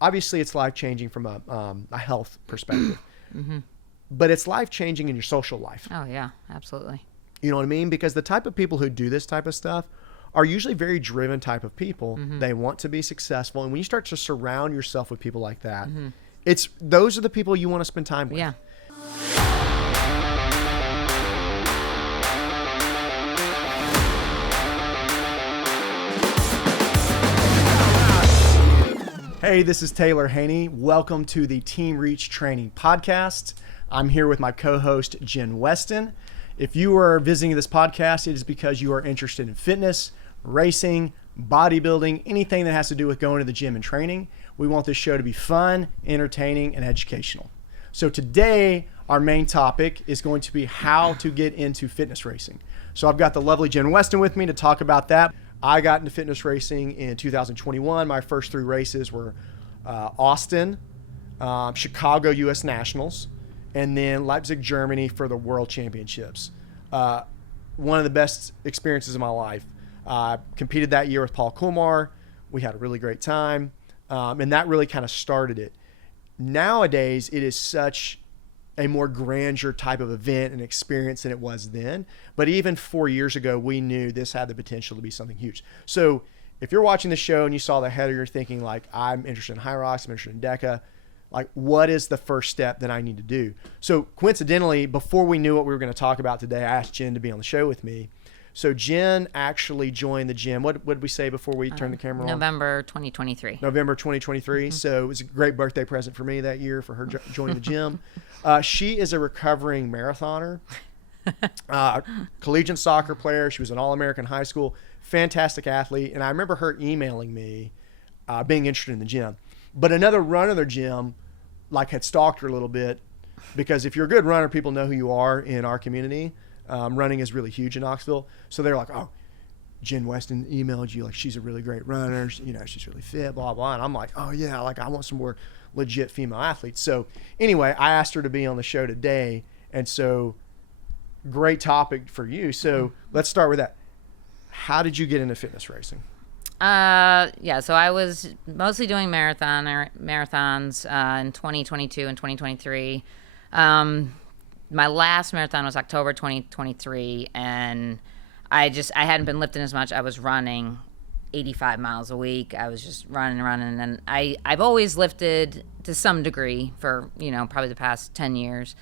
obviously it's life-changing from a health perspective, but it's life-changing in your social life. Oh, yeah, absolutely. You know what I mean? Because the type of people who do this type of stuff are usually very driven type of people. They want to be successful. And when you start to surround yourself with people like that, those are the people you want to spend time with. Yeah. Hey, this is Taylor Haney. Welcome to the Team Reach Training Podcast. I'm here with my co-host, Jen Weston. If you are visiting this podcast, it is because you are interested in fitness, racing, bodybuilding, anything that has to do with going to the gym and training. We want this show to be fun, entertaining, and educational. So today, our main topic is going to be how to get into fitness racing. So I've got the lovely Jen Weston with me to talk about that. I got into fitness racing in 2021. My first three races were Austin, Chicago U.S. Nationals, and then Leipzig, Germany for the World Championships. One of the best experiences of my life. I competed that year with Paul Kumar. We had a really great time, and that really kind of started it. Nowadays, it is such a more grandeur type of event and experience than it was then. But even 4 years ago, we knew this had the potential to be something huge. So if you're watching the show and you saw the header, you're thinking like, I'm interested in Hyrox, I'm interested in DEKA. Like, what is the first step that I need to do? So coincidentally, before we knew what we were going to talk about today, I asked Jen to be on the show with me. So Jen actually joined the gym. What did we say before we turned the camera on? November 2023. November 2023. So it was a great birthday present for me that year for her joining the gym. She is a recovering marathoner, collegiate soccer player. She was an All-American high school, fantastic athlete. And I remember her emailing me, being interested in the gym. But another runner of the gym, like, had stalked her a little bit, because if you're a good runner, people know who you are in our community. Running is really huge in Knoxville. So they're like, oh, Jen Weston emailed you. Like, she's a really great runner. You know, she's really fit, blah, blah. And I'm like, oh, yeah, like, I want some more legit female athletes. So anyway, I asked her to be on the show today. And so great topic for you. So let's start with that. How did you get into fitness racing? So I was mostly doing marathons in 2022 and 2023. My last marathon was October 2023, and I hadn't been lifting as much. I was running 85 miles a week. I was just running, and I've always lifted to some degree for, probably the past 10 years.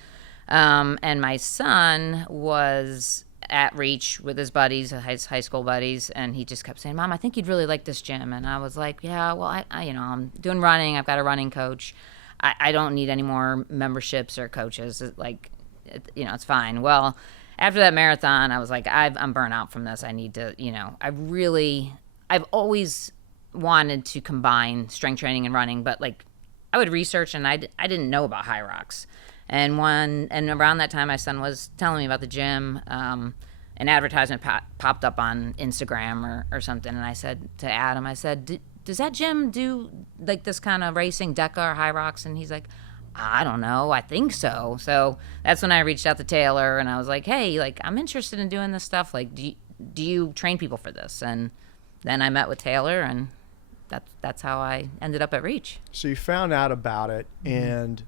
And my son was at Reach with his buddies, his high school buddies, and he just kept saying, Mom, I think you'd really like this gym. And I was like, yeah, well, I'm doing running. I've got a running coach. I don't need any more memberships or coaches. It's fine. Well, after that marathon, I was like, I'm burnt out from this. I need to, I've always wanted to combine strength training and running, but like I would research, and I didn't know about Hyrox. And around that time, my son was telling me about the gym. An advertisement popped up on Instagram or something, and I said to Adam, does that gym do like this kind of racing, DEKA or Hyrox? And he's like, I don't know. I think so. So that's when I reached out to Taylor, and I was like, hey, like, I'm interested in doing this stuff. Like, do you train people for this? And then I met with Taylor, and that's how I ended up at Reach. So you found out about it, and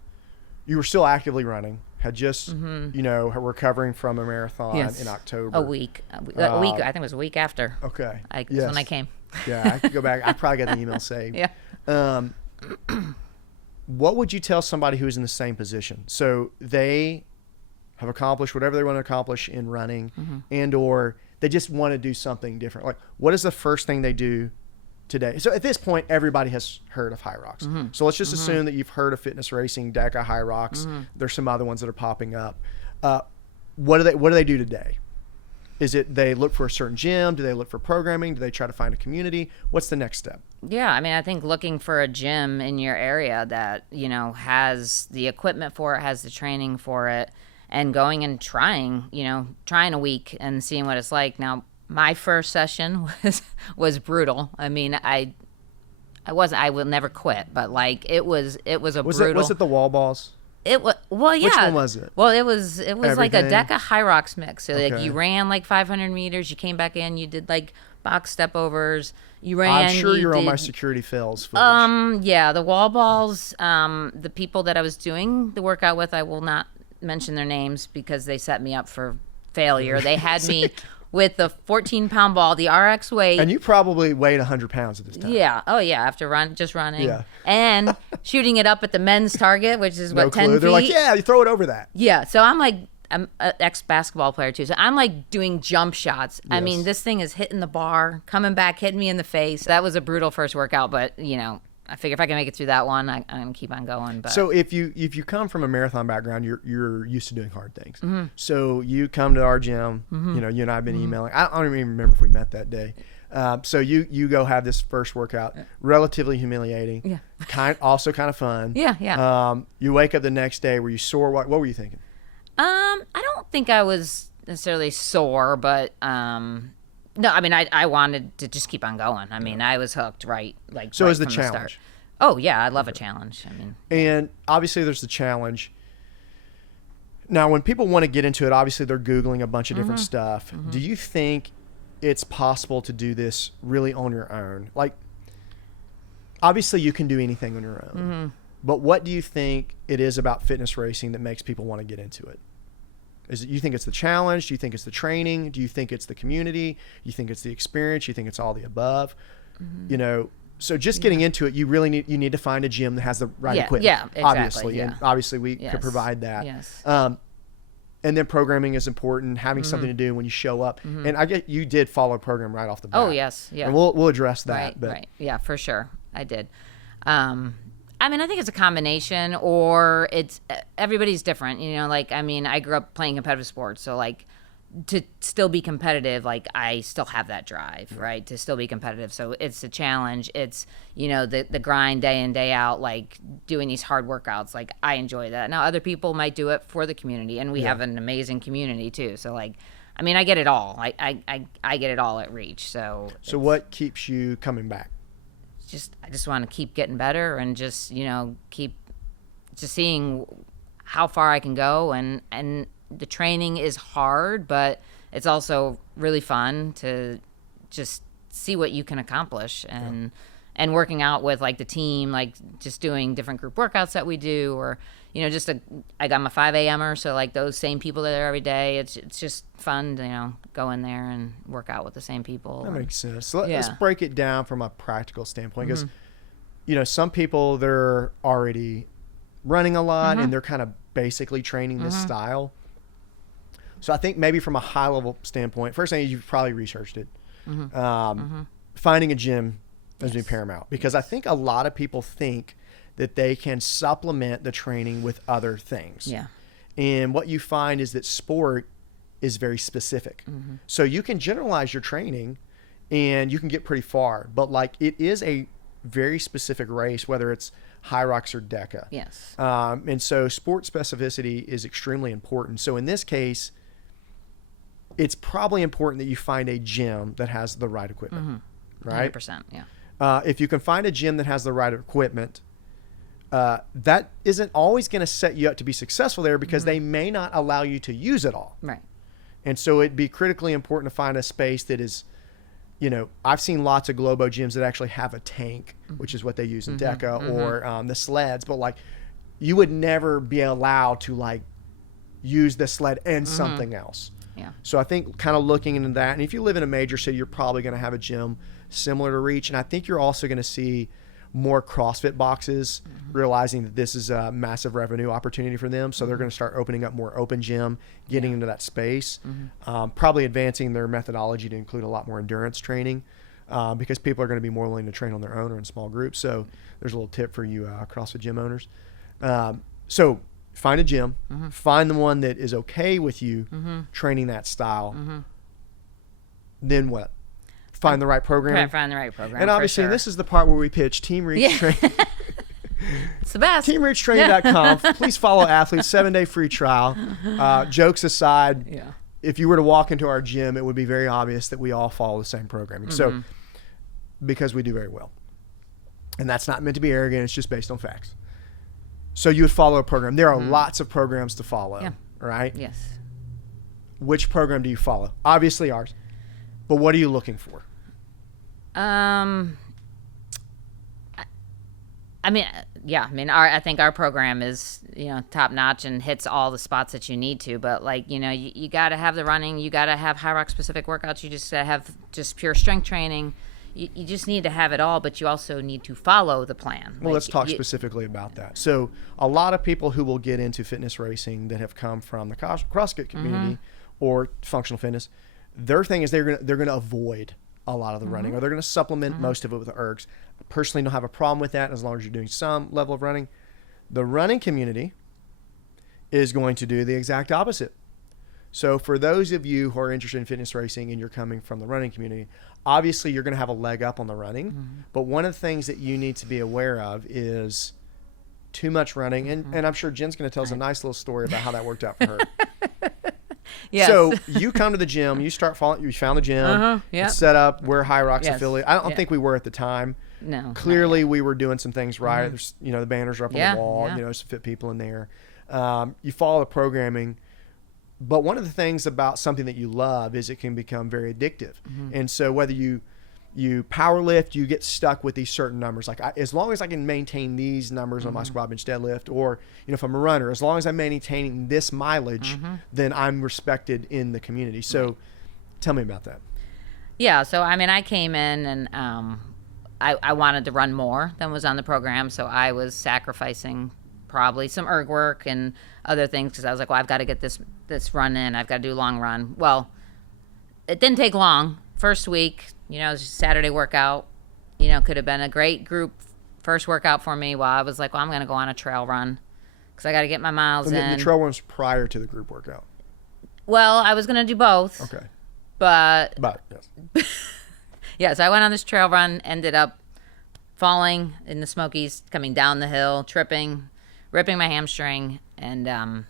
you were still actively running, had just, recovering from a marathon in October. A week. I think it was a week after. Okay. That's when I came. Yeah, I could go back. I probably got the email saved. Yeah. What would you tell somebody who is in the same position? So they have accomplished whatever they want to accomplish in running, and or they just want to do something different. Like, what is the first thing they do today? So at this point, everybody has heard of Hyrox. So let's just assume that you've heard of fitness racing, DEKA, Hyrox. There's some other ones that are popping up. What do they do today? Is it they look for a certain gym? Do they look for programming? Do they try to find a community? What's the next step? Yeah, I mean, I think looking for a gym in your area that, has the equipment for it, has the training for it, and going and trying a week and seeing what it's like. Now, my first session was brutal. I mean, I will never quit, but like it was brutal. Was it the wall balls? It was, well, yeah. Which one was it? Well, it was like a DEKA Hyrox mix. So Okay. like you ran like 500 meters, you came back in, you did like box step overs, You ran. I'm sure you're on my security fails footage. Yeah, the wall balls. The people that I was doing the workout with, I will not mention their names because they set me up for failure. They had me with the 14-pound ball, the RX weight. And you probably weighed 100 pounds at this time. Yeah. Oh, yeah. After running. Yeah. And shooting it up at the men's target, which is No 10 clue. feet. They're like, yeah, you throw it over that. Yeah. So I'm like, I'm an ex-basketball player too. So I'm like doing jump shots. I Yes. mean, this thing is hitting the bar, coming back, hitting me in the face. That was a brutal first workout, but I figure if I can make it through that one, I'm gonna keep on going. But So if you come from a marathon background, you're used to doing hard things. So you come to our gym. You and I have been emailing. I don't even remember if we met that day. So you go have this first workout, relatively humiliating. Yeah. Also kind of fun. Yeah. You wake up the next day. Were you sore? What were you thinking? I don't think I was necessarily sore, but no, I mean, I wanted to just keep on going. I mean, I was hooked, right? Like, So right is the from challenge. start. Oh yeah, I love a challenge. I mean, And obviously there's the challenge. Now, when people want to get into it, obviously they're Googling a bunch of different stuff. Do you think it's possible to do this really on your own? Like, obviously you can do anything on your own. But what do you think it is about fitness racing that makes people want to get into it? You think it's the challenge? Do you think it's the training? Do you think it's the community? You think it's the experience? You think it's all the above? So just getting into it, you really need to find a gym that has the right equipment. Yeah, exactly. Obviously, Yeah. and obviously we could provide that. Yes. And then programming is important, having something to do when you show up. And I get you did follow a program right off the bat. Oh yes, yeah. And we'll address that. Right. Yeah, for sure, I did. I mean, I think it's a combination, or it's everybody's different. I grew up playing competitive sports, so like to still be competitive, like I still have that drive, right? To still be competitive. So it's a challenge. It's, the grind day in, day out, like doing these hard workouts. Like I enjoy that. Now other people might do it for the community, and we have an amazing community too. So like, I mean, I get it all. I get it all at Reach. So what keeps you coming back? I just want to keep getting better and just, keep just seeing how far I can go. And the training is hard, but it's also really fun to just see what you can accomplish and working out with like the team, like just doing different group workouts that we do, or, I got my 5 a.m.er. So like those same people that are there every day, it's just fun to, go in there and work out with the same people. That makes sense. So let's break it down from a practical standpoint, because, some people, they're already running a lot and they're kind of basically training this style. So I think maybe from a high level standpoint, first thing, you've probably researched it. Finding a gym is being paramount, because I think a lot of people think that they can supplement the training with other things. Yeah. And what you find is that sport is very specific. So you can generalize your training and you can get pretty far, but like it is a very specific race, whether it's Hyrox or DEKA. Yes. And so sport specificity is extremely important. So in this case, it's probably important that you find a gym that has the right equipment, right? 100%, yeah. If you can find a gym that has the right equipment, that isn't always going to set you up to be successful there, because they may not allow you to use it all. Right. And so it'd be critically important to find a space that is, I've seen lots of Globo gyms that actually have a tank, which is what they use in DEKA, or the sleds, but like you would never be allowed to like use the sled and something else. Yeah. So I think kind of looking into that, and if you live in a major city, you're probably going to have a gym similar to Reach. And I think you're also going to see more CrossFit boxes, realizing that this is a massive revenue opportunity for them. So they're going to start opening up more open gym, getting into that space, probably advancing their methodology to include a lot more endurance training, because people are going to be more willing to train on their own or in small groups. So there's a little tip for you CrossFit gym owners. So find a gym, find the one that is okay with you training that style. Then what? Find the right program. Find the right program. And obviously, this is the part where we pitch Team Reach Training. It's the best. TeamReachTraining.com. Please follow athletes. 7-day free trial. Jokes aside, if you were to walk into our gym, it would be very obvious that we all follow the same programming. So, because we do very well. And that's not meant to be arrogant. It's just based on facts. So you would follow a program. There are lots of programs to follow, right? Yes. Which program do you follow? Obviously ours. But what are you looking for? I think our program is, top notch and hits all the spots that you need to. But you got to have the running, you got to have Hyrox specific workouts. You just got to have just pure strength training. You just need to have it all, but you also need to follow the plan. Well, let's talk specifically about that. So a lot of people who will get into fitness racing that have come from the CrossFit community or functional fitness, their thing is they're going to avoid a lot of the running, or they're going to supplement most of it with ergs. I personally don't have a problem with that as long as you're doing some level of running. The running community is going to do the exact opposite. So for those of you who are interested in fitness racing and you're coming from the running community, obviously you're going to have a leg up on the running. But one of the things that you need to be aware of is too much running. And I'm sure Jen's going to tell us a nice little story about how that worked out for her. Yes. So you come to the gym, you start following, you found the gym, it's set up, we're Hyrox affiliate. I don't think we were at the time. No. Clearly we were doing some things right. There's, the banners are up on the wall, some fit people in there. You follow the programming. But one of the things about something that you love is it can become very addictive. And so whether you power lift, you get stuck with these certain numbers. Like as long as I can maintain these numbers on my squat, bench, deadlift, or if I'm a runner, as long as I'm maintaining this mileage, then I'm respected in the community. So tell me about that. Yeah. So, I came in and I wanted to run more than was on the program. So I was sacrificing probably some erg work and other things because I was like, well, I've got to get this run in. I've got to do a long run. Well, it didn't take long. First week, it was just a Saturday workout. Could have been a great group first workout for me. While I was like, well, I'm going to go on a trail run because I got to get my miles in. The trail run was prior to the group workout. Well, I was going to do both. Okay. But yes. Yeah, so I went on this trail run, ended up falling in the Smokies, coming down the hill, tripping, ripping my hamstring, and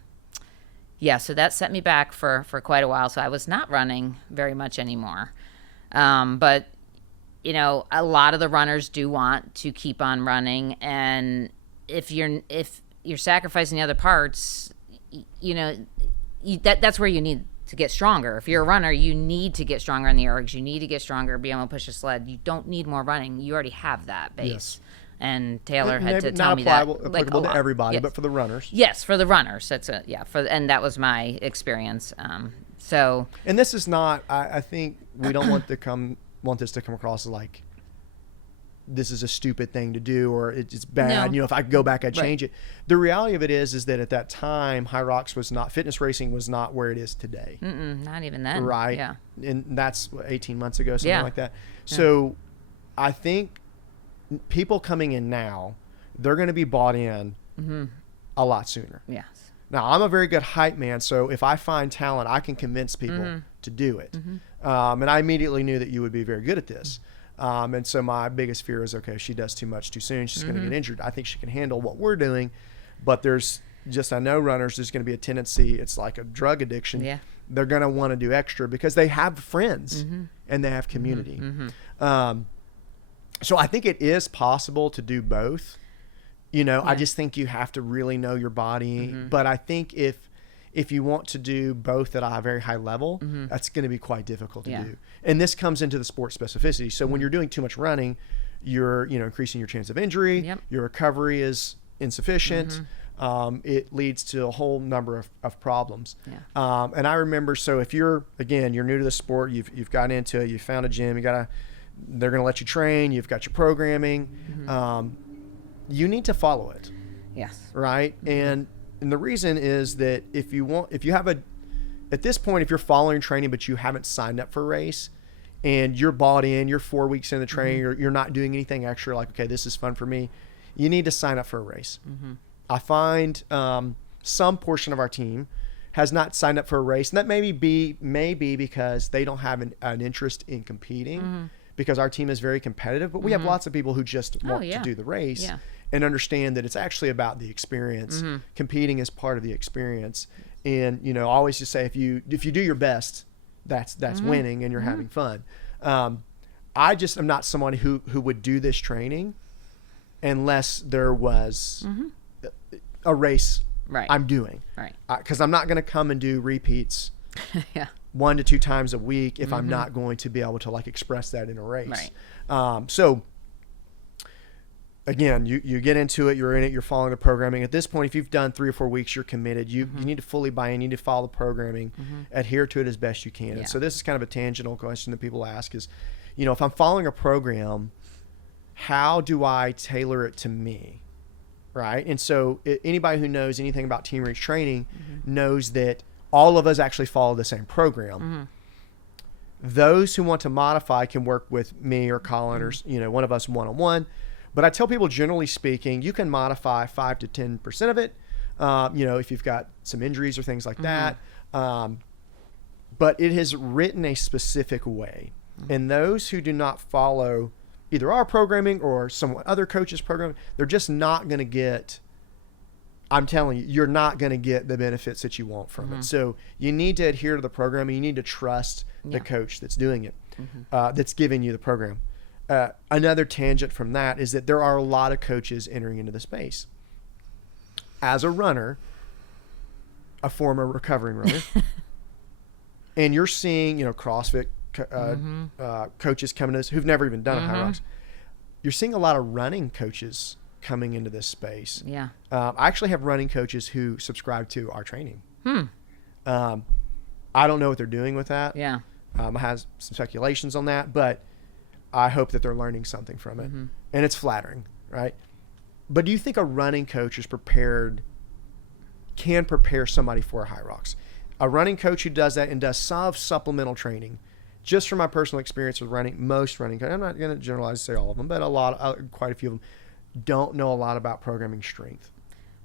so that set me back for quite a while. So I was not running very much anymore. But a lot of the runners do want to keep on running, and if you're sacrificing the other parts, that's where you need to get stronger. If you're a runner, you need to get stronger in the ergs. You need to get stronger, be able to push a sled. You don't need more running. You already have that base. Yes. And Taylor had to tell me that. Not applicable to everybody, yes. But for the runners. Yes, for the runners. That's and that was my experience. And this is not. I think we don't want this to come across as like this is a stupid thing to do or it's bad. No. If I could go back, I'd change it. The reality of it is that at that time, Hyrox was not, fitness racing was not where it is today. Not even then. Right. Yeah. And that's 18 months ago, something like that. So I think people coming in now, they're going to be bought in a lot sooner. Yes. Now, I'm a very good hype man, so if I find talent, I can convince people to do it. And I immediately knew that you would be very good at this. And so my biggest fear is, okay, if she does too much too soon, she's going to get injured. I think she can handle what we're doing, but I know runners, there's going to be a tendency, it's like a drug addiction. Yeah. They're going to want to do extra because they have friends and they have community. So I think it is possible to do both. I just think you have to really know your body. But I think if you want to do both at a very high level, that's going to be quite difficult to do. And this comes into the sport specificity. So when you're doing too much running, you're increasing your chance of injury. Yep. Your recovery is insufficient. It leads to a whole number of problems. Yeah. And I remember, so if you're new to the sport, you've gotten into it, you found a gym, they're going to let you train, you've got your programming. You need to follow it. Yes. Right. And the reason is that at this point, if you're following training, but you haven't signed up for a race and you're bought in, you're 4 weeks in the training, you're not doing anything extra, like, okay, this is fun for me. You need to sign up for a race. I find some portion of our team has not signed up for a race, and that may be because they don't have an interest in competing because our team is very competitive, but we have lots of people who just want to do the race and understand that it's actually about the experience. Competing is part of the experience. And, I always just say, if you do your best, that's winning and you're having fun. I just am not someone who would do this training unless there was a race I'm doing. Right. Because I'm not going to come and do repeats 1 to 2 times a week if I'm not going to be able to like express that in a race. Right. So again, you get into it, you're in it, you're following the programming. At this point, if you've done 3 or 4 weeks, you're committed. You need to fully buy in, you need to follow the programming, adhere to it as best you can. Yeah. And so this is kind of a tangential question that people ask is, if I'm following a program, how do I tailor it to me? Right. And so anybody who knows anything about Team Reach training knows that all of us actually follow the same program. Those who want to modify can work with me or Colin or one of us one-on-one. But I tell people, generally speaking, you can modify 5 to 10% of it. If you've got some injuries or things like that. But it is written a specific way. And those who do not follow either our programming or some other coach's program, they're just not going to get, I'm telling you, you're not going to get the benefits that you want from it. So you need to adhere to the program, and you need to trust the coach that's doing it, that's giving you the program. Another tangent from that is that there are a lot of coaches entering into the space. As a runner, a former recovering runner, and you're seeing, CrossFit coaches coming to this who've never even done a Hyrox. You're seeing a lot of running coaches coming into this space. Yeah. I actually have running coaches who subscribe to our training. I don't know what they're doing with that. Yeah. I have some speculations on that, but I hope that they're learning something from it. And it's flattering, right? But do you think a running coach can prepare somebody for a Hyrox? A running coach who does that and does some supplemental training, just from my personal experience with running, most running coaches, I'm not going to generalize, say all of them, but quite a few of them don't know a lot about programming strength,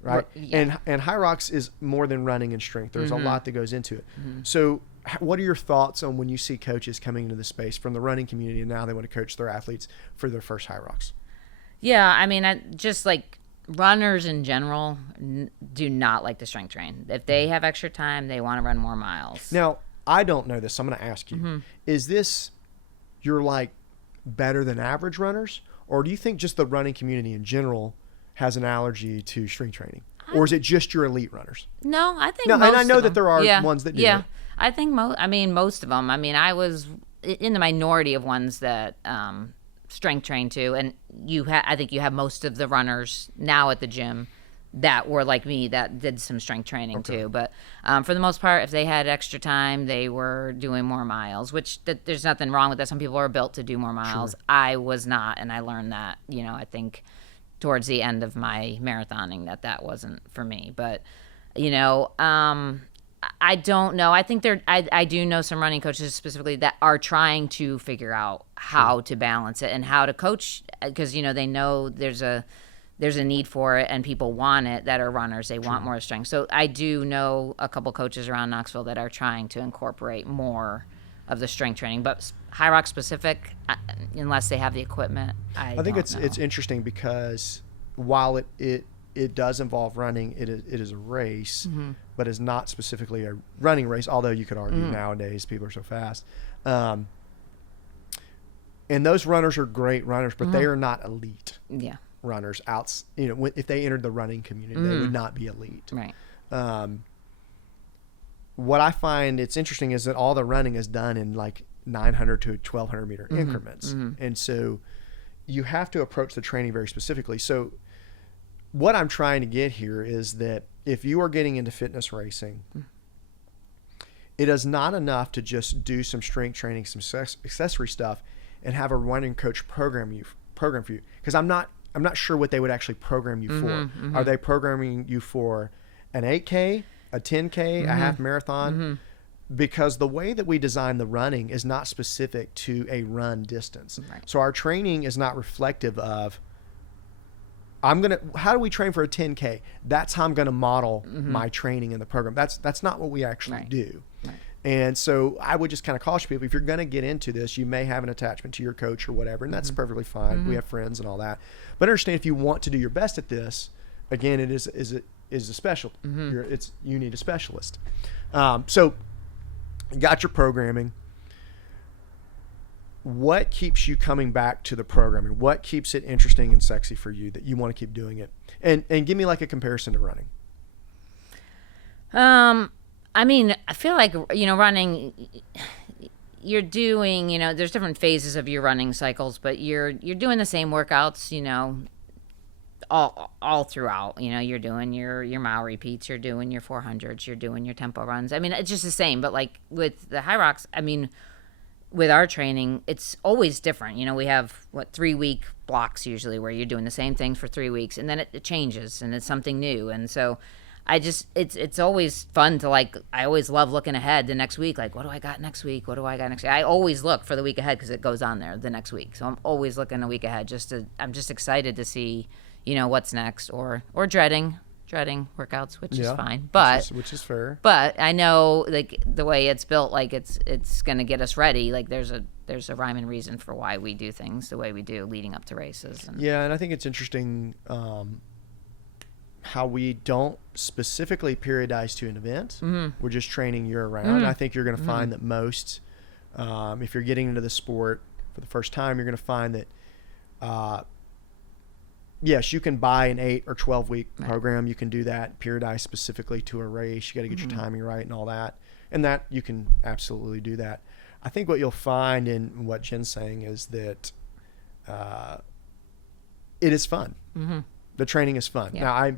right? Yeah. And Hyrox is more than running and strength. There's a lot that goes into it. So what are your thoughts on when you see coaches coming into the space from the running community and now they want to coach their athletes for their first Hyrox? Yeah, I mean, just like runners in general do not like to strength train. If they have extra time, they want to run more miles. Now, I don't know this, so I'm going to ask you. Is this, you're like better than average runners? Or do you think just the running community in general has an allergy to strength training? Or is it just your elite runners? No, I think No, most and I know of that there them. are ones that do it. I think most of them. I mean, I was in the minority of ones that strength train too, and I think you have most of the runners now at the gym that were like me that did some strength training too. But for the most part, if they had extra time, they were doing more miles, which there's nothing wrong with that. Some people are built to do more miles. Sure. I was not, and I learned that, I think towards the end of my marathoning that wasn't for me. But, I don't know. I think I do know some running coaches specifically that are trying to figure out how to balance it and how to coach, because, they know there's a need for it and people want it that are runners. They want more strength. So I do know a couple coaches around Knoxville that are trying to incorporate more of the strength training, but Hyrox specific, unless they have the equipment, I think it's interesting because while it does involve running, it is a race, but is not specifically a running race, although you could argue nowadays people are so fast. And those runners are great runners, but they are not elite. Yeah. Runners out, if they entered the running community, they would not be elite. Right. What I find it's interesting is that all the running is done in like 900 to 1200 meter increments. And so you have to approach the training very specifically. So what I'm trying to get here is that if you are getting into fitness racing, it is not enough to just do some strength training, some accessory stuff, and have a running coach program for you. Because I'm not sure what they would actually program you for. Are they programming you for an 8K, a 10K, a half marathon? Because the way that we design the running is not specific to a run distance. Right. So our training is not reflective of, how do we train for a 10K? That's how I'm going to model my training in the program. That's not what we actually do. Right. And so I would just kind of caution people, if you're going to get into this, you may have an attachment to your coach or whatever, and that's perfectly fine. We have friends and all that. But understand, if you want to do your best at this, again, it is a special. You need a specialist. So you got your programming. What keeps you coming back to the programming? What keeps it interesting and sexy for you that you want to keep doing it? And give me like a comparison to running. I mean, I feel like, running, you're doing, there's different phases of your running cycles, but you're doing the same workouts, all throughout. You're doing your mile repeats, you're doing your 400s, you're doing your tempo runs. I mean, it's just the same, but like with the Hyrox, I mean, with our training, it's always different. We have 3-week blocks usually where you're doing the same thing for 3 weeks, and then it changes and it's something new. And so it's always fun to I always love looking ahead the next week. Like, what do I got next week? What do I got next week? I always look for the week ahead because it goes on there the next week. So I'm always looking a week ahead. I'm just excited to see, what's next, or dreading workouts, which is fine, but which is fair. But I know the way it's built, it's going to get us ready. There's a rhyme and reason for why we do things the way we do leading up to races. And I think it's interesting how we don't specifically periodize to an event. We're just training year round. I think you're going to find that most, if you're getting into the sport for the first time, you're going to find that yes, you can buy an 8 or 12 week program. You can do that, periodize specifically to a race. You got to get your timing right and all that. And that you can absolutely do that. I think what you'll find in what Jen's saying is that it is fun. The training is fun. Yeah. Now, I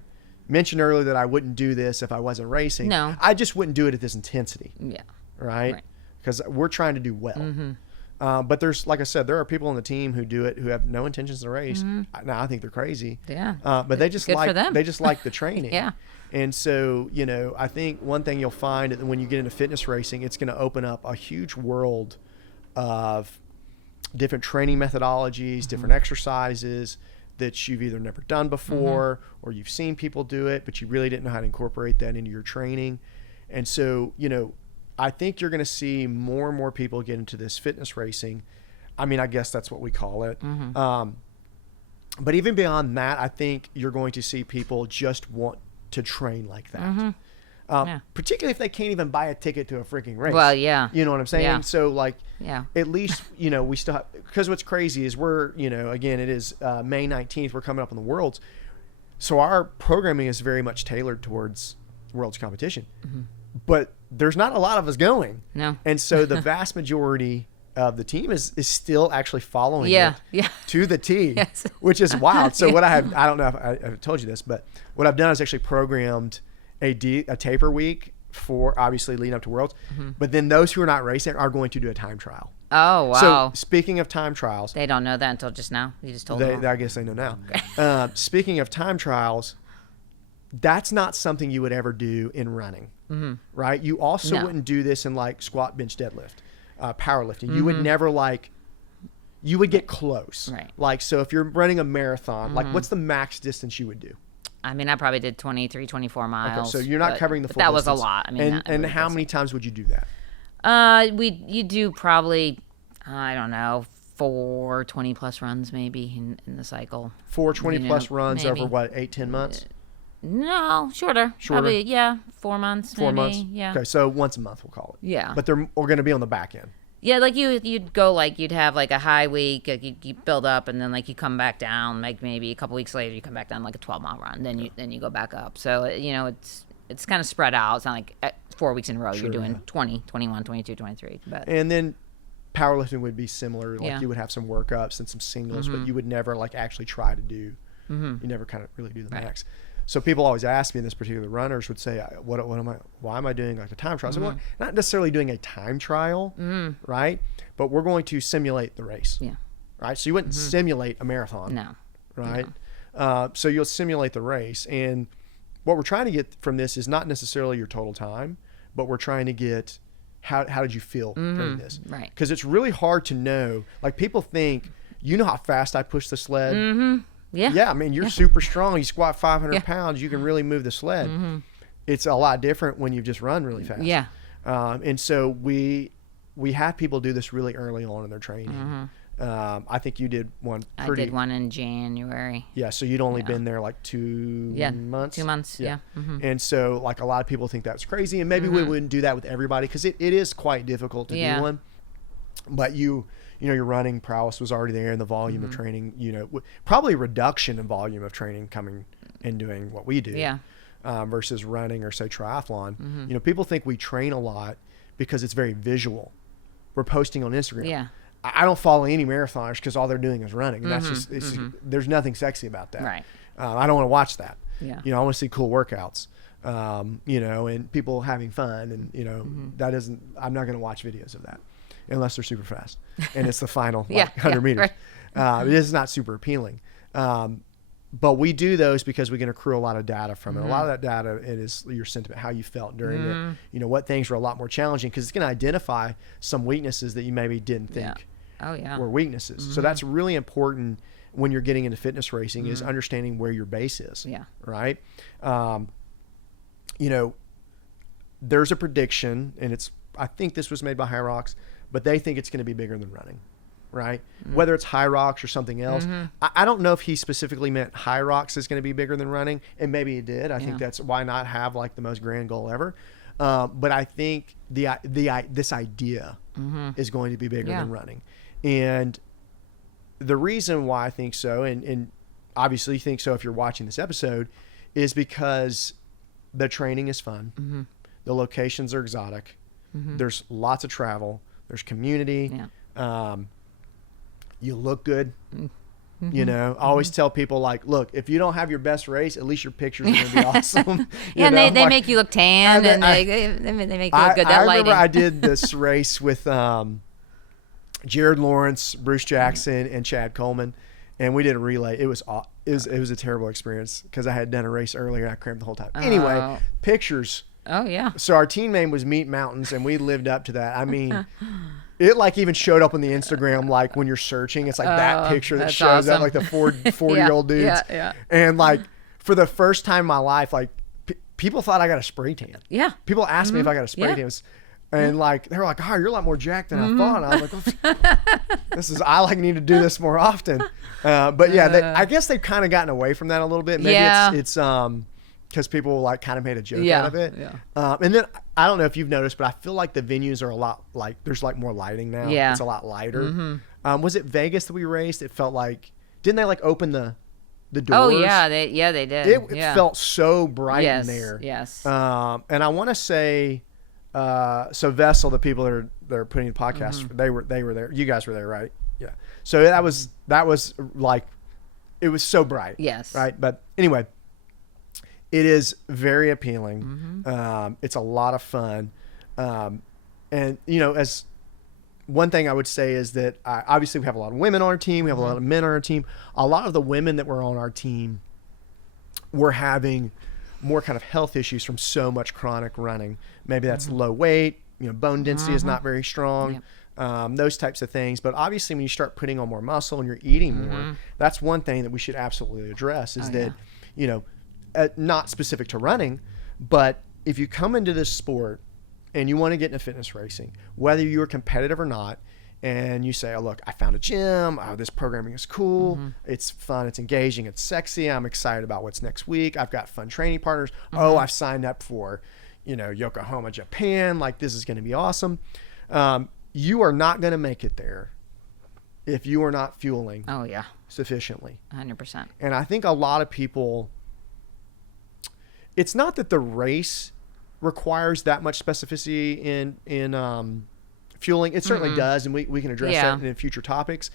mentioned earlier that I wouldn't do this if I wasn't racing. No. I just wouldn't do it at this intensity. Yeah. Right? Because we're trying to do well. But there's, like I said, there are people on the team who do it who have no intentions to race. Now I think they're crazy. Yeah. But they just Good for like them. they just like the training. Yeah. And so, I think one thing you'll find that when you get into fitness racing, it's going to open up a huge world of different training methodologies, different exercises that you've either never done before or you've seen people do it, but you really didn't know how to incorporate that into your training. And so, I think you're going to see more and more people get into this fitness racing. I mean, I guess that's what we call it. But even beyond that, I think you're going to see people just want to train like that. Particularly if they can't even buy a ticket to a freaking race. Well, yeah. You know what I'm saying? Yeah. So Yeah. at least, we still have, because what's crazy is we're, again, it is May 19th, we're coming up on the Worlds. So our programming is very much tailored towards Worlds competition. But there's not a lot of us going. No. And so the vast majority of the team is still actually following it to the T, Yes. which is wild. So what I don't know if I've told you this, but what I've done is actually programmed a taper week for obviously leading up to Worlds. But then those who are not racing are going to do a time trial. Oh, wow. So speaking of time trials. They don't know that until just now? You just told them? I guess they know now. Speaking of time trials, that's not something you would ever do in running, right? You also wouldn't do this in squat, bench, deadlift, powerlifting. You would never you would get close. Right. So if you're running a marathon, what's the max distance you would do? I mean, I probably did 23, 24 miles. Okay, so you're not covering the full that distance. was a lot. I mean, and how many times would you do that? You do probably, I don't know, 4 20-plus runs maybe in the cycle. 4 20-plus runs maybe. over what, 8-10 months? No, shorter. Probably, 4 months. 4 maybe. months. Yeah. Okay, so once a month we'll call it. Yeah. But they're going to be on the back end. Yeah, you'd go you'd have a high week, you build up, and then you come back down. Maybe a couple weeks later, you come back down a 12-mile run. Then you go back up. So it's kind of spread out. It's not like 4 weeks in a row you're doing 20, 21, 22, 23. But and then powerlifting would be similar. You would have some workups and some singles, but you would never actually try to do. You never kind of really do the max. So people always ask me, in this particular runners would say, what am I, why am I doing a time trial? So, well, not necessarily doing a time trial, right? But we're going to simulate the race. Yeah. Right. So you wouldn't simulate a marathon. No. Right. No. So you'll simulate the race. And what we're trying to get from this is not necessarily your total time, but we're trying to get how did you feel during this? Right. Because it's really hard to know. People think, how fast I push the sled. Yeah. Yeah, I mean, you're super strong. You squat 500 pounds. You can really move the sled. It's a lot different when you just run really fast. Yeah. And so we have people do this really early on in their training. I think you did one. I did one in January. Yeah, so you'd only been there 2 months. 2 months. Yeah. And so a lot of people think that's crazy, and maybe we wouldn't do that with everybody because it is quite difficult to do one. But your running prowess was already there, and the volume of training, probably a reduction in volume of training coming and doing what we do. Yeah. versus running or say triathlon. You know, people think we train a lot because it's very visual. We're posting on Instagram. Yeah. I don't follow any marathoners because all they're doing is running. And that's just, there's nothing sexy about that. Right. I don't want to watch that. Yeah. You know, I want to see cool workouts, you know, and people having fun. And, you know, that isn't, I'm not going to watch videos of that unless they're super fast. And it's the final 100 meters. Right. It is not super appealing. But we do those because we can accrue a lot of data from it. A lot of that data, it is your sentiment, how you felt during it. You know, what things were a lot more challenging because it's going to identify some weaknesses that you maybe didn't think were weaknesses. So that's really important when you're getting into fitness racing is understanding where your base is. Yeah. Right. You know, there's a prediction, and I think this was made by Hyrox, but they think it's going to be bigger than running. Right? Whether it's Hyrox or something else. I don't know if he specifically meant Hyrox is going to be bigger than running, and maybe he did. I think that's why not have like the most grand goal ever. But I think this idea is going to be bigger than running. And the reason why I think so, and obviously you think so if you're watching this episode, is because the training is fun. The locations are exotic. There's lots of travel. There's community. You look good. You know, I always tell people like, look, if you don't have your best race, at least your pictures are going to be awesome. And they make you look tan, and they make you look good. That lighting. I remember I did this race with Jared Lawrence, Bruce Jackson, and Chad Coleman, and we did a relay. It was a terrible experience because I had done a race earlier and I cramped the whole time. Anyway, pictures. Oh yeah. So our team name was Meat Mountains, and we lived up to that. I mean. It like even showed up on the Instagram, like when you're searching, it's like that picture that shows up like the 40-year-old dudes. And like for the first time in my life, like people thought I got a spray tan. Yeah. People asked me if I got a spray tan. And like, they were like, oh, you're a lot more jacked than I thought. And I was like, I like need to do this more often. But yeah, I guess they've kind of gotten away from that a little bit. Maybe it's because people like kind of made a joke out of it. And then I don't know if you've noticed, but I feel like the venues are a lot like there's like more lighting now. It's a lot lighter. Was it Vegas that we raced? It felt like, didn't they like open the doors? Oh yeah, they did. It felt so bright in there. Yes. And I want to say, so Vessel, the people that are putting the podcast, they were there. You guys were there, right? Yeah. So that was like, it was so bright. Yes. Right. But anyway. It is very appealing. It's a lot of fun. And, you know, as one thing I would say is that obviously we have a lot of women on our team. We have a lot of men on our team. A lot of the women that were on our team were having more kind of health issues from so much chronic running. Maybe that's low weight, you know, bone density is not very strong, those types of things. But obviously when you start putting on more muscle and you're eating more, that's one thing that we should absolutely address is that, you know, not specific to running, but if you come into this sport and you want to get into fitness racing, whether you're competitive or not, and you say, oh, look, I found a gym. Oh, this programming is cool. It's fun. It's engaging. It's sexy. I'm excited about what's next week. I've got fun training partners. Oh, I've signed up for, you know, Yokohama, Japan. Like, this is going to be awesome. You are not going to make it there if you are not fueling sufficiently. 100%. And I think a lot of people, it's not that the race requires that much specificity in fueling. It certainly does, and we can address that in future topics.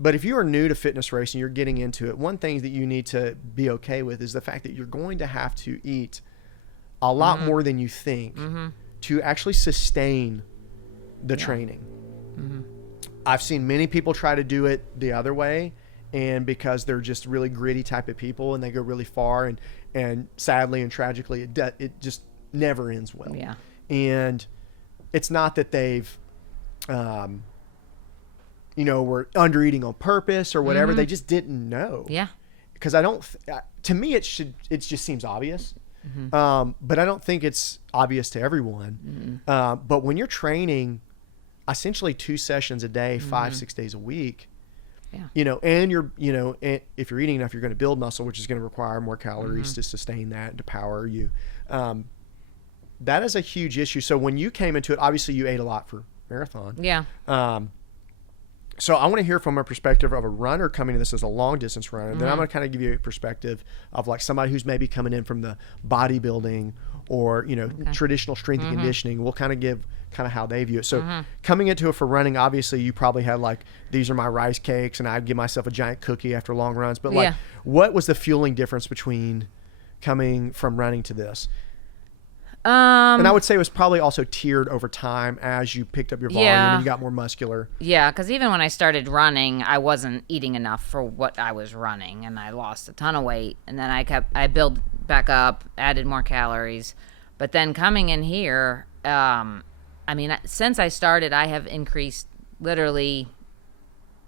But if you are new to fitness racing, you're getting into it, one thing that you need to be okay with is the fact that you're going to have to eat a lot more than you think to actually sustain the training. I've seen many people try to do it the other way, and because they're just really gritty type of people and they go really far, and sadly and tragically it just never ends well. And it's not that they've you know, were under eating on purpose or whatever. They just didn't know. Because I don't to me it just seems obvious. But I don't think it's obvious to everyone. But when you're training essentially 2 sessions a day, 5-6 days a week, you know, and you're, you know, and if you're eating enough, you're going to build muscle, which is going to require more calories to sustain that, to power you. That is a huge issue. So when you came into it, obviously you ate a lot for marathon. So I want to hear from a perspective of a runner coming to this as a long distance runner. Then I'm going to kind of give you a perspective of like somebody who's maybe coming in from the bodybuilding or, traditional strength and conditioning. We'll kind of give kind of how they view it. So coming into it for running, obviously you probably had like, these are my rice cakes and I'd give myself a giant cookie after long runs. But like, what was the fueling difference between coming from running to this? And I would say it was probably also tiered over time as you picked up your volume and you got more muscular. Yeah, because even when I started running, I wasn't eating enough for what I was running, and I lost a ton of weight. And then I built back up, added more calories. But then coming in here, since I started, I have increased literally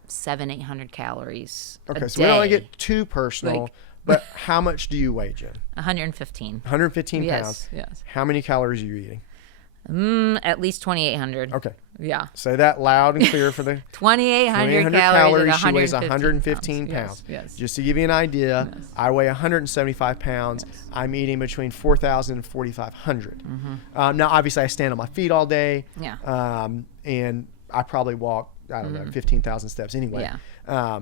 700-800 calories a Okay, so day. we don't want to get too personal. But how much do you weigh, Jen? 115. 115 pounds. Yes. How many calories are you eating? At least 2,800. Okay. Yeah. Say that loud and clear for the 2,800 calories. She weighs 115 pounds. Yes. Just to give you an idea, I weigh 175 pounds. Yes. I'm eating between 4,000 and 4,500. Now, obviously, I stand on my feet all day. Yeah. And I probably walk, 15,000 steps anyway. Yeah.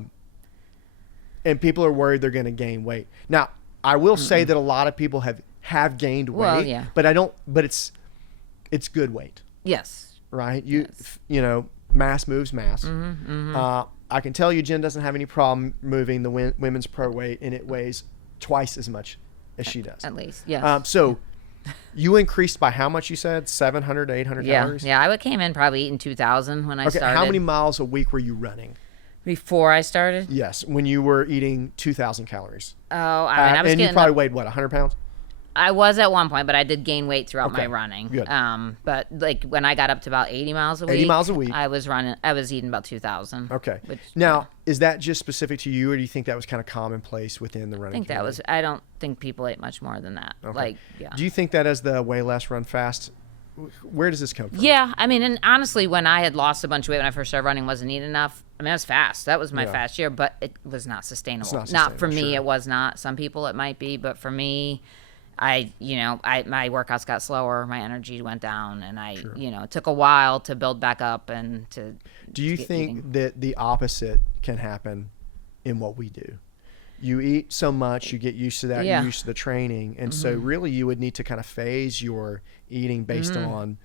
And people are worried they're going to gain weight. Now, I will say that a lot of people have gained weight, but it's good weight. Yes. Right? Mass moves mass. I can tell you Jen doesn't have any problem moving the women's pro weight, and it weighs twice as much as she does. At least, yes. So you increased by how much you said? 700 to 800 calories? Yeah, I came in probably eating 2,000 when I started. How many miles a week were you running? Before I started? Yes, when you were eating 2,000 calories. Oh, I was and you probably weighed, 100 pounds? I was at one point, but I did gain weight throughout my running. Good. But like when I got up to about 80 miles a week. 80 miles a week. I was eating about 2,000. Okay. Now, is that just specific to you, or do you think that was kind of commonplace within the running community? I don't think people ate much more than that. Okay. Do you think that as the weigh less, run fast, where does this come from? Yeah, and honestly, when I had lost a bunch of weight when I first started running, wasn't eating enough. I was fast. That was my fast year, but it was not sustainable. Not for me. Sure. It was not. Some people it might be, but for me, my workouts got slower. My energy went down, and it took a while to build back up and to. Do you think that the opposite can happen in what we do? You eat so much, you get used to that, you're used to the training. And so really you would need to kind of phase your eating based on,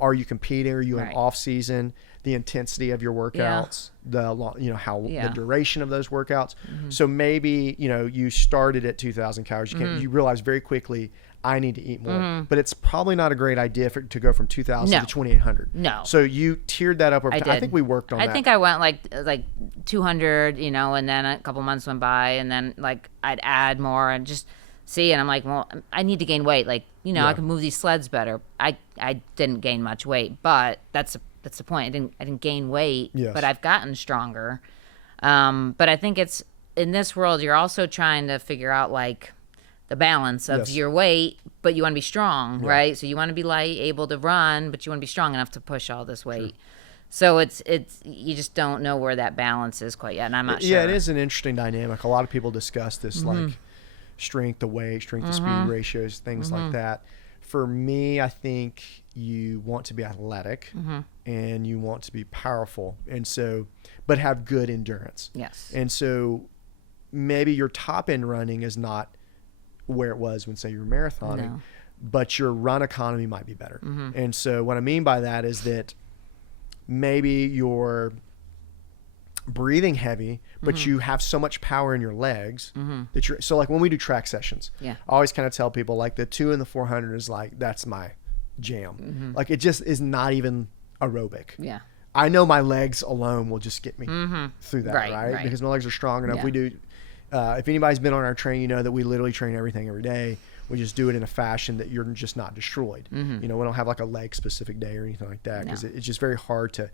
are you competing? Are you in off season? The intensity of your workouts, the duration of those workouts. So maybe, you started at 2,000 calories. You realize very quickly, I need to eat more. But it's probably not a great idea to go from 2,000 to 2,800. No. So you tiered that up over time. I think we worked on that. I think I went like 200, and then a couple months went by, and then like I'd add more and just see. And I'm like, well, I need to gain weight. Like, I can move these sleds better. I didn't gain much weight, but that's the point. I didn't gain weight, but I've gotten stronger. But I think it's in this world, you're also trying to figure out like the balance of your weight, but you want to be strong, right? So you want to be light, able to run, but you want to be strong enough to push all this weight. So it's you just don't know where that balance is quite yet, and I'm not sure. Yeah, it is an interesting dynamic. A lot of people discuss this like strength to weight, strength to speed ratios, things like that. For me, I think you want to be athletic and you want to be powerful, and so, but have good endurance. Yes. And so maybe your top end running is not where it was when, say, you were marathoning, but your run economy might be better. And so what I mean by that is that maybe you're breathing heavy, but you have so much power in your legs that you're, so like when we do track sessions, I always kind of tell people like the 2 and the 400 is like, that's my jam. Like it just is not even aerobic. Yeah. I know my legs alone will just get me through that, right? Because my legs are strong enough. We do, if anybody's been on our train, you know that we literally train everything every day. We just do it in a fashion that you're just not destroyed. We don't have like a leg specific day or anything like that, because it's just very hard to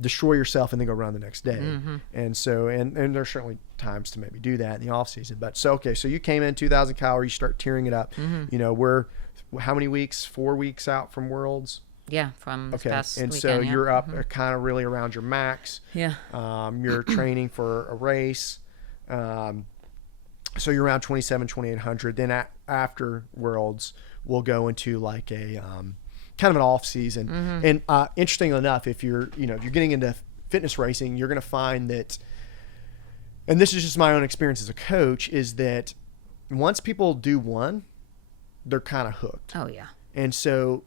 destroy yourself and then go run the next day. And so, and there's certainly times to maybe do that in the off season. But so, okay, so you came in 2,000 calories, you start tearing it up. We're how many weeks? 4 weeks out from Worlds? Yeah, from this past and weekend, so you're up kind of really around your max. Yeah. You're training for a race. So you're around 2,800. Then after Worlds, we'll go into like a kind of an off season. And interesting enough, if you're getting into fitness racing, you're going to find that, and this is just my own experience as a coach, is that once people do one, they're kind of hooked. Oh yeah. And so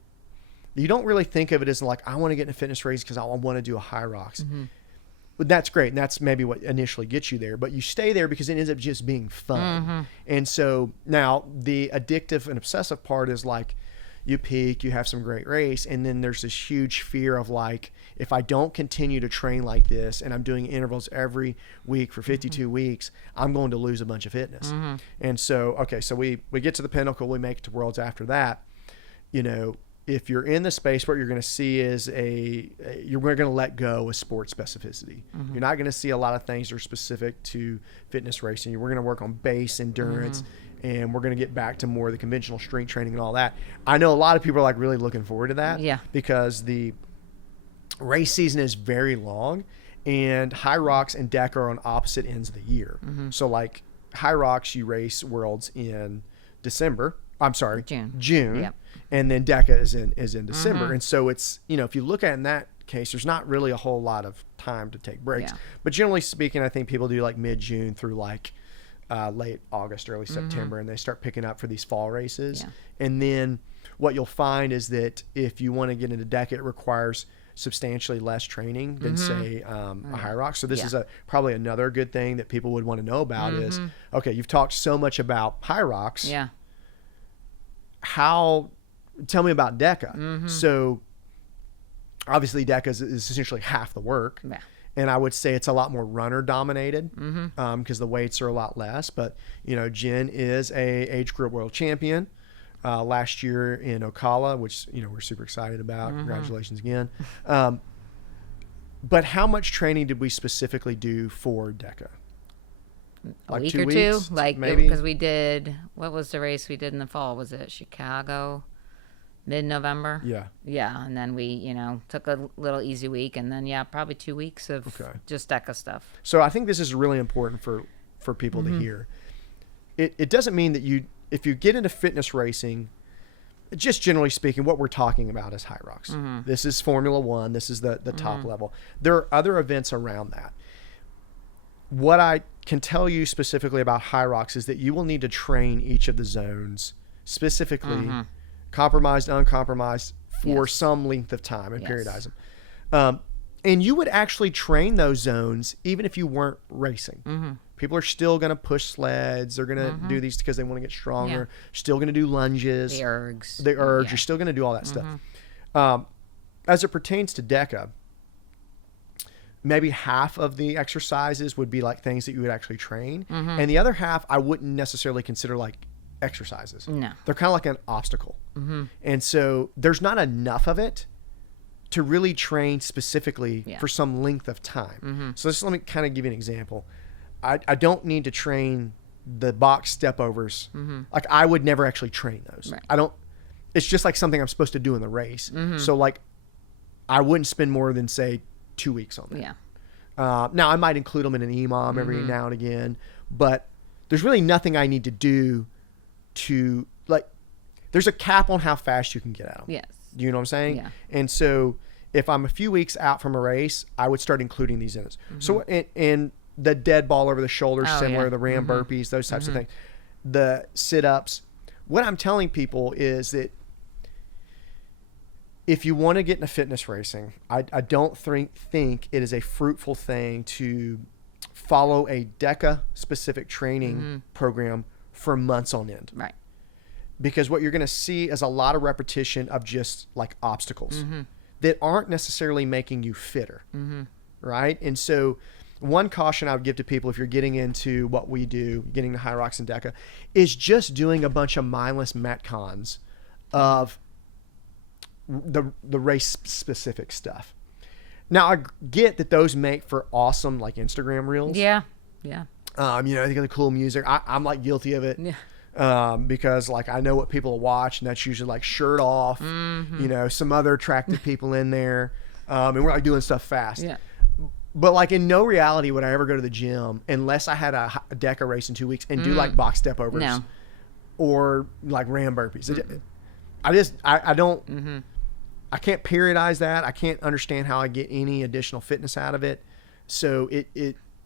you don't really think of it as like, I want to get in a fitness race because I want to do a Hyrox. But that's great. And that's maybe what initially gets you there. But you stay there because it ends up just being fun. And so now the addictive and obsessive part is like, you peak, you have some great race, and then there's this huge fear of like, if I don't continue to train like this and I'm doing intervals every week for 52 weeks, I'm going to lose a bunch of fitness. And so, okay, so we get to the pinnacle, we make it to Worlds after that. You know, if you're in the space, what you're going to see is you're going to let go of sport specificity. You're not going to see a lot of things that are specific to fitness racing. We're going to work on base endurance, and we're going to get back to more of the conventional strength training and all that. I know a lot of people are like really looking forward to that. Yeah. Because the race season is very long, and Hyrox and DEKA are on opposite ends of the year. So like Hyrox, you race Worlds in December. I'm sorry, June. Yep. And then DEKA is in December. And so it's, you know, if you look at it in that case, there's not really a whole lot of time to take breaks. Yeah. But generally speaking, I think people do like mid-June through like late August, early September, and they start picking up for these fall races. Yeah. And then what you'll find is that if you want to get into DEKA, it requires substantially less training than say a Hyrox. So this is probably another good thing that people would want to know about is, okay, you've talked so much about Hyrox. Yeah. Tell me about DEKA. So obviously DEKA is essentially half the work. Yeah. And I would say it's a lot more runner dominated because the weights are a lot less. But, you know, Jen is a age group world champion last year in Ocala, which, you know, we're super excited about. Congratulations again. But how much training did we specifically do for DEKA? A week 2 or weeks, two, like maybe? because we did. What was the race we did in the fall? Was it Chicago, mid-November? Yeah, and then we, you know, took a little easy week, and then probably 2 weeks of just DEKA stuff. So I think this is really important for people to hear. It doesn't mean that if you get into fitness racing, just generally speaking, what we're talking about is Hyrox. This is Formula One. This is the top level. There are other events around that. What I can tell you specifically about Hyrox is that you will need to train each of the zones specifically, compromised, uncompromised, for some length of time and periodize them. And you would actually train those zones even if you weren't racing. People are still going to push sleds. They're going to do these because they want to get stronger. Still going to do lunges. The ergs. You're still going to do all that stuff. As it pertains to DEKA, maybe half of the exercises would be like things that you would actually train. And the other half I wouldn't necessarily consider like exercises. No. They're kind of like an obstacle. And so there's not enough of it to really train specifically for some length of time. So let me kind of give you an example. I don't need to train the box step overs. Like I would never actually train those. Right. It's just like something I'm supposed to do in the race. So like I wouldn't spend more than say 2 weeks on that. Yeah. Now I might include them in an EMOM every now and again, but there's really nothing I need to do to like, there's a cap on how fast you can get at them. Yes. Do you know what I'm saying? Yeah. And so if I'm a few weeks out from a race, I would start including these in it. So, and the dead ball over the shoulder, similar, the ram burpees, those types of things, the sit-ups. What I'm telling people is that if you want to get into fitness racing, I don't think it is a fruitful thing to follow a DEKA specific training program for months on end. Right. Because what you're going to see is a lot of repetition of just like obstacles that aren't necessarily making you fitter. Right. And so one caution I would give to people if you're getting into what we do, getting to Hyrox and DEKA, is just doing a bunch of mindless metcons of the race specific stuff. Now I get that those make for awesome like Instagram reels. Yeah. You know, they got the cool music. I'm like guilty of it. Because like I know what people will watch, and that's usually like shirt off, you know, some other attractive people in there, and we're like doing stuff fast. Yeah. But like in no reality would I ever go to the gym unless I had a DEKA race in 2 weeks and do like box step overs I can't periodize that. I can't understand how I get any additional fitness out of it. So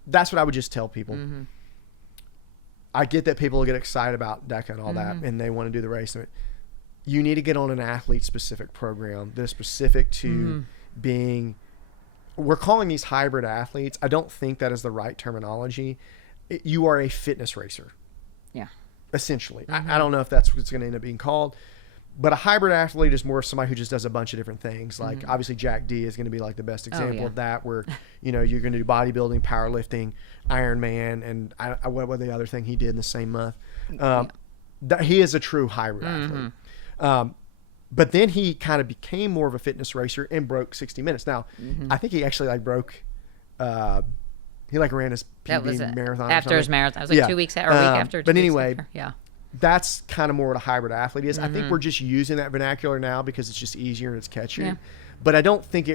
that's what I would just tell people. Mm-hmm. I get that people get excited about DEKA and all that, and they want to do the race. You need to get on an athlete-specific program that is specific to being. We're calling these hybrid athletes. I don't think that is the right terminology. You are a fitness racer. Yeah. Essentially. I don't know if that's what it's going to end up being called. But a hybrid athlete is more somebody who just does a bunch of different things. Like obviously Jack D is going to be like the best example of that, where, you're going to do bodybuilding, powerlifting, Ironman, and what was the other thing he did in the same month? That he is a true hybrid athlete. But then he kind of became more of a fitness racer and broke 60 minutes. Now, I think he actually broke, he ran his PB marathon. After his marathon. It was 2 weeks or a week after. But anyway, yeah. That's kind of more what a hybrid athlete is. I think we're just using that vernacular now because it's just easier and it's catchier. Yeah. But I don't think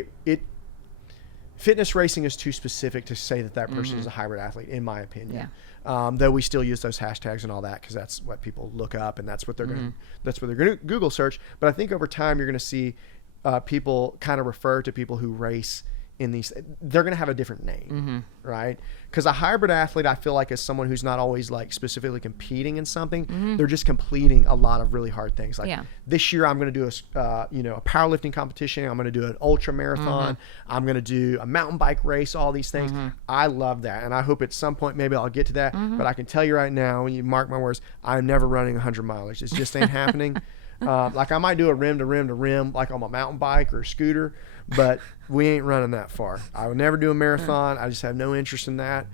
fitness racing is too specific to say that person is a hybrid athlete, in my opinion. Yeah. Though we still use those hashtags and all that because that's what people look up and that's what they're going to Google search. But I think over time you're going to see people kind of refer to people who race in these. They're going to have a different name, right? Because a hybrid athlete, I feel like, is someone who's not always specifically competing in something. They're just completing a lot of really hard things. This year, I'm going to do a powerlifting competition. I'm going to do an ultra marathon. I'm going to do a mountain bike race. All these things. I love that, and I hope at some point maybe I'll get to that. But I can tell you right now, you mark my words, I'm never running 100 mileage. It just ain't happening. I might do a rim to rim to rim, like on my mountain bike or a scooter, but we ain't running that far. I would never do a marathon. I just have no interest in that.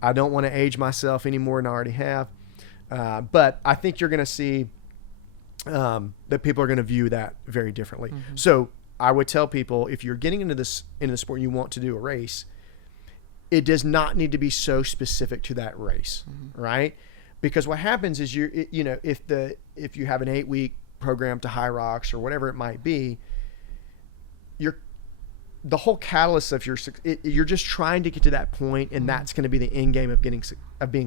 I don't want to age myself any more than I already have. But I think you're going to see that people are going to view that very differently. So I would tell people, if you're getting into the sport and you want to do a race, it does not need to be so specific to that race, right? Because what happens is if you have an 8-week program to Hyrox or whatever it might be, the whole catalyst of you're just trying to get to that point, and that's going to be the end game of being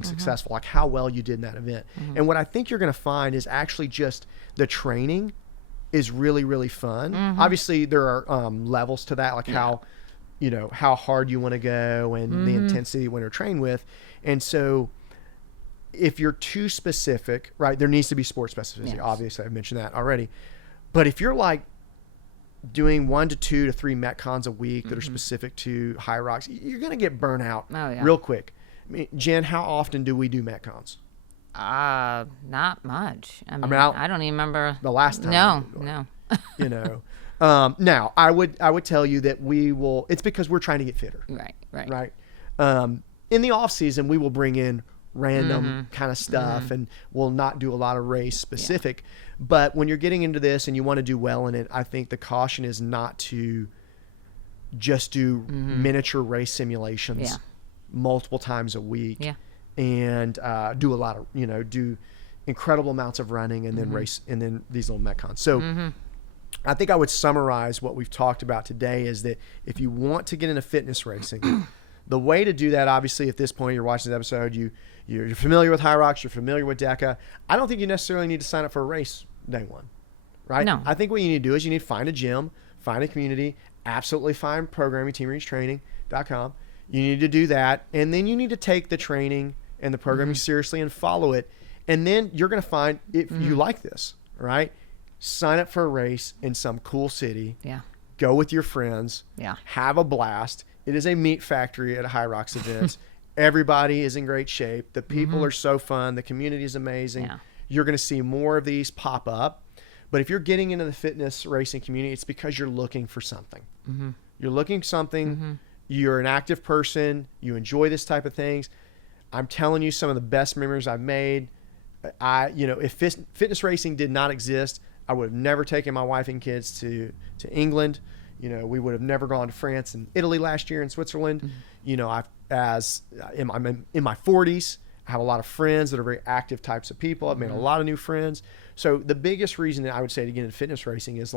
successful, like how well you did in that event. And what I think you're going to find is actually just the training is really, really fun. Obviously there are levels to that, like how hard you want to go and the intensity you want to train with. And so if you're too specific, right, there needs to be sport specificity. Yes. Obviously I've mentioned that already. But if you're doing 1 to 2 to 3 Metcons a week that are specific to Hyrox, you're going to get burnt out real quick. I mean, Jen, how often do we do Metcons? Not much. I mean, I don't even remember the last time. No. Now I would tell you that we will. It's because we're trying to get fitter. Right. In the off season, we will bring in random kind of stuff, and we'll not do a lot of race specific. But when you're getting into this and you want to do well in it, I think the caution is not to just do miniature race simulations multiple times a week and do a lot of, do incredible amounts of running and then race and then these little Metcons. So I think I would summarize what we've talked about today is that if you want to get into fitness racing, the way to do that, obviously, at this point, you're watching this episode, you're familiar with Hyrox, you're familiar with DEKA. I don't think you necessarily need to sign up for a race day one, right? No. I think what you need to do is you need to find a gym, find a community, absolutely find programming, teamreachtraining.com. You need to do that, and then you need to take the training and the programming seriously and follow it. And then you're going to find, if you like this, right? Sign up for a race in some cool city. Yeah. Go with your friends. Yeah. Have a blast. It is a meat factory at Hyrox events. Everybody is in great shape. The people are so fun. The community is amazing. Yeah. You're going to see more of these pop up. But if you're getting into the fitness racing community, it's because you're looking for something. You're looking for something. You're an active person. You enjoy this type of things. I'm telling you, some of the best memories I've made. If fitness racing did not exist, I would have never taken my wife and kids to England. We would have never gone to France and Italy last year and Switzerland. In my 40s, I have a lot of friends that are very active types of people. I've made a lot of new friends. So the biggest reason that I would say to get into fitness racing is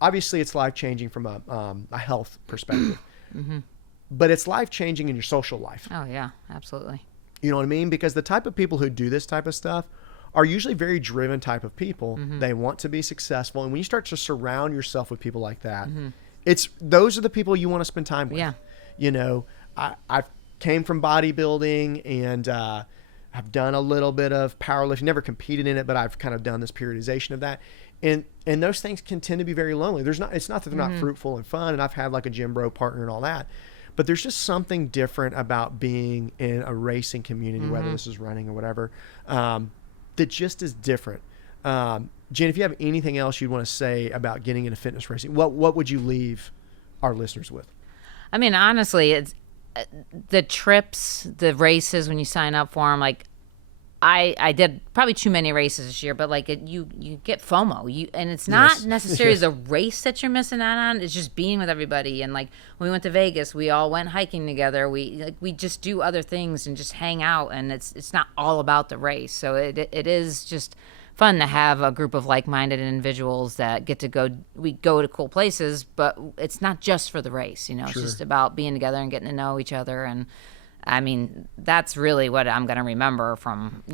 obviously it's life-changing from a health perspective, but it's life-changing in your social life. Oh yeah, absolutely. You know what I mean? Because the type of people who do this type of stuff are usually very driven type of people. They want to be successful. And when you start to surround yourself with people like that, those are the people you want to spend time with. Yeah. You know, I came from bodybuilding and I've done a little bit of powerlifting, never competed in it, but I've kind of done this periodization of that. And those things can tend to be very lonely. It's not that they're not fruitful and fun. And I've had like a gym bro partner and all that, but there's just something different about being in a racing community, whether this is running or whatever, that just is different. Jen, if you have anything else you'd want to say about getting into fitness racing, what would you leave our listeners with? I mean, honestly, it's the trips, the races when you sign up for them. Like, I did probably too many races this year, but like you get FOMO. And it's not necessarily the race that you're missing out on. It's just being with everybody. And like when we went to Vegas, we all went hiking together. We just do other things and just hang out. And it's not all about the race. So it is just fun to have a group of like-minded individuals that get to go. We go to cool places, but it's not just for the race. You know, It's just about being together and getting to know each other. And I mean, that's really what I'm going to remember from,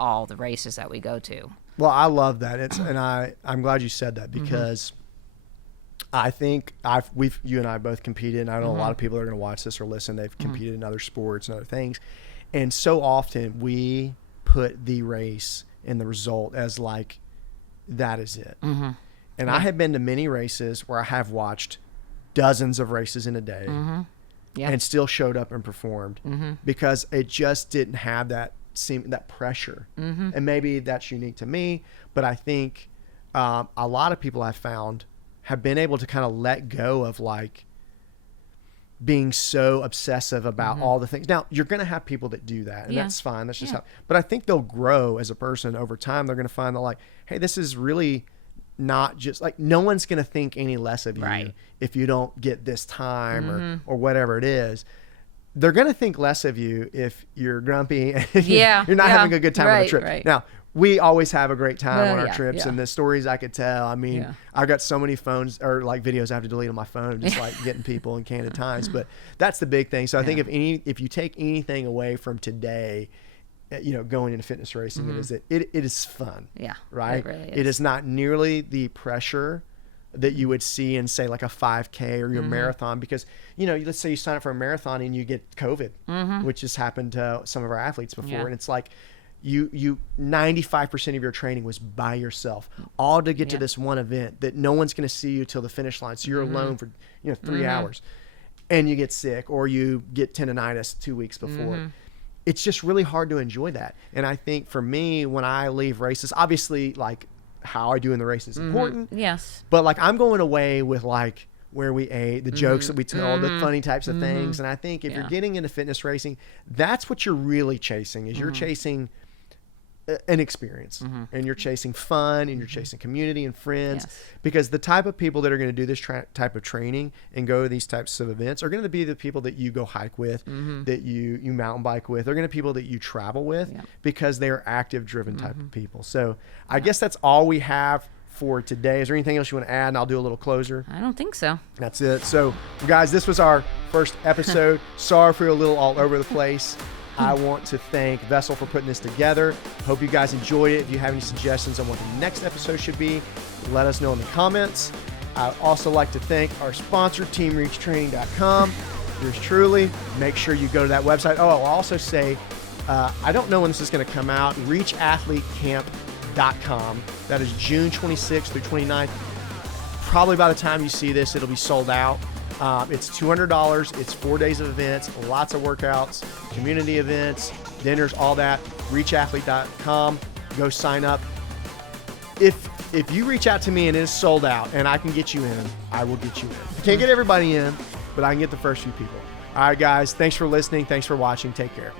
all the races that we go to. Well, I love that. I'm glad you said that because I think you and I both competed, and I know a lot of people are going to watch this or listen. They've competed in other sports and other things. And so often we put the race and the result as like, that is it. And I have been to many races where I have watched dozens of races in a day. And still showed up and performed because it just didn't have that pressure. And maybe that's unique to me, but I think a lot of people I've found have been able to kind of let go of like being so obsessive about all the things. Now, you're going to have people that do that, and that's fine. That's just how. But I think they'll grow as a person over time. They're going to find that like, hey, this is really not just like, no one's going to think any less of you if you don't get this time or whatever it is. They're going to think less of you if you're grumpy and you're not having a good time on the trip. Now, we always have a great time on our trips, and the stories I could tell. I mean, I've got so many phones or like videos I have to delete on my phone, just like getting people in candid times. But that's the big thing. So I think if you take anything away from today, going into fitness racing, it is that it is fun. Yeah. Right. It really is. It is not nearly the pressure that you would see in say like a 5K or your marathon, because, let's say you sign up for a marathon and you get COVID, which has happened to some of our athletes before. And it's like, you 95% of your training was by yourself, all to get to this one event that no one's going to see you till the finish line. So you're alone for, 3 hours, and you get sick or you get tendonitis 2 weeks before. It's just really hard to enjoy that. And I think for me, when I leave races, obviously like how I do in the race is important. Yes. But like I'm going away with like where we ate, the jokes that we told, the funny types of things. And I think if you're getting into fitness racing, that's what you're really chasing, is you're chasing an experience, and you're chasing fun, and you're chasing community and friends, because the type of people that are going to do this type of training and go to these types of events are going to be the people that you go hike with, that you mountain bike with. They're going to be people that you travel with because they are active, driven type of people. So I guess that's all we have for today. Is there anything else you want to add? And I'll do a little closer. I don't think so. That's it. So guys, this was our first episode. Sorry for a little all over the place. I want to thank Vessel for putting this together. Hope you guys enjoyed it. If you have any suggestions on what the next episode should be, let us know in the comments. I'd also like to thank our sponsor, teamreachtraining.com. Yours truly. Make sure you go to that website. Oh, I'll also say, I don't know when this is going to come out, reachathletecamp.com. That is June 26th through 29th. Probably by the time you see this, it'll be sold out. It's $200. It's 4 days of events, lots of workouts, community events, dinners, all that. Reachathlete.com. Go sign up. If you reach out to me and it is sold out and I can get you in, I will get you in. I can't get everybody in, but I can get the first few people. All right, guys. Thanks for listening. Thanks for watching. Take care.